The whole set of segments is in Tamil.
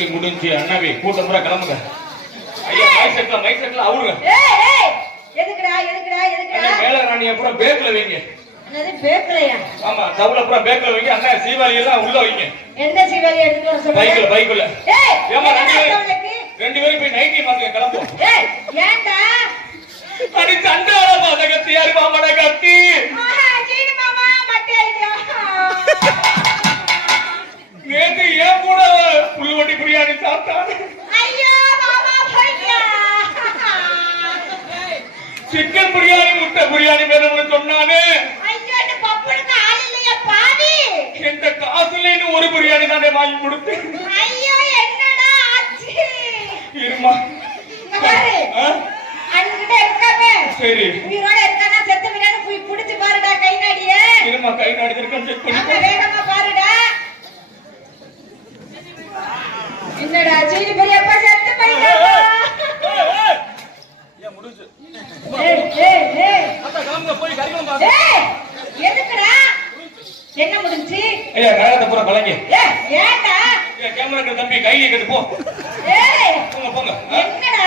சொல்லி முடிஞ்சு அண்ணாவே கூட்டம் பூரா கிளம்புங்க. ஐயா மைக் செட்ல அவருங்க. எதுக்குடா மேல ராணியா பூரா பேக்ல வைங்க. என்னது பேக்லயா? ஆமா தவுல பூரா பேக்ல வைங்க. அண்ணா சீவாளி எல்லாம் உள்ள வைங்க. எந்த சீவாளி எடுத்து வர சொல்லுங்க? பைக்குல. ஏமா ரெண்டு பேரும் போய் நைட்டி மாத்துங்க கிளம்புவோம். ஏன்டா அடி சண்டாள பாதகத்தி யாரு மாமட கத்தி ஜீனி மாமா மட்டையா நேத்து ஏன் கூட புல்வட்டி பிரியாணி சாப்பிட்டாரு. ஐயோ மாமா பையா சிக்கன் பிரியாணி முட்டை பிரியாணி வேணும்னு சொன்னானே. ஐயோ இந்த பப்புனுக்கு ஆள் இல்லையா பாவி. இந்த காசுல ஒரு பிரியாணி தானே வாங்கி கொடுத்து. ஐயோ என்னடா ஆச்சு? இருமா பாரு அன்கிட்ட இருக்காம சரி உயிரோட இருக்கானா செத்து விடானு போய் புடிச்சு பாருடா கை நாடியே. இருமா கை நாடி இருக்கான்னு செக் பண்ணி வேகமா பாருடா. என்னடா சீனி பெரியப்பா செத்து போயிட்டாரா? ஏய் முடிஞ்சு. ஏய் அத்த கிளம்புங்க போய் கறிக்கலாம் பாரு. எதுக்குடா? என்ன முடிஞ்சு? ஐயா கரகத்தை பூரா பழங்க. ஏன்டா? கேமராக்கு தம்பி கையை கட்டு போ. போங்க. என்னடா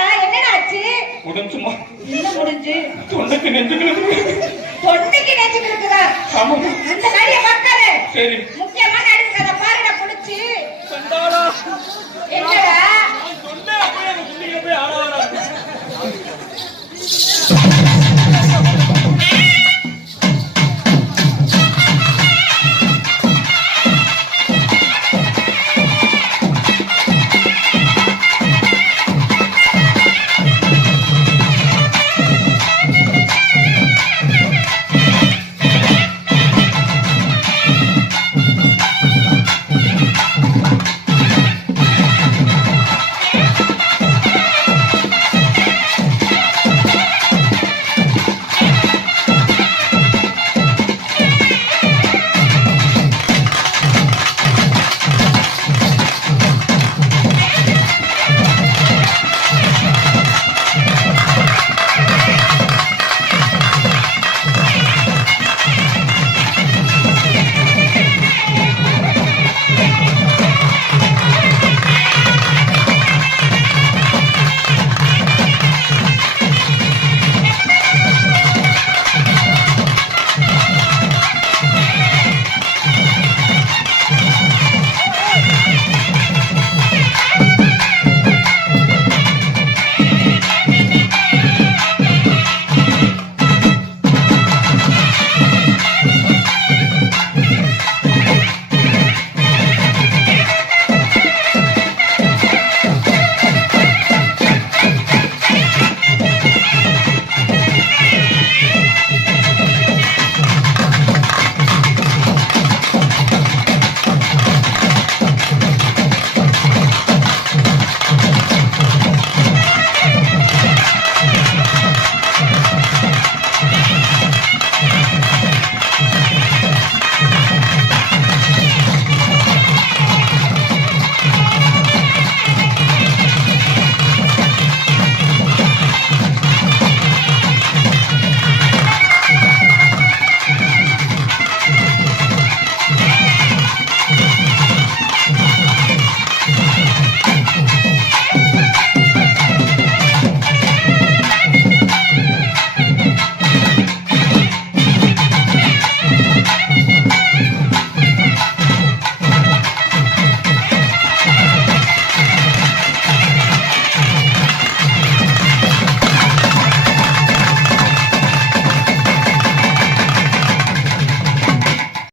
ஆச்சு? முடிஞ்சுமா? என்ன முடிஞ்சு? தொண்டைக்கு நெஞ்சுக்கு இருக்குதா? ஆமா. அந்த காரிய பார்க்காத. சரி. முக்கியமான அடுக்கத பாருடா புடிச்சு. சண்டாளா. என்ன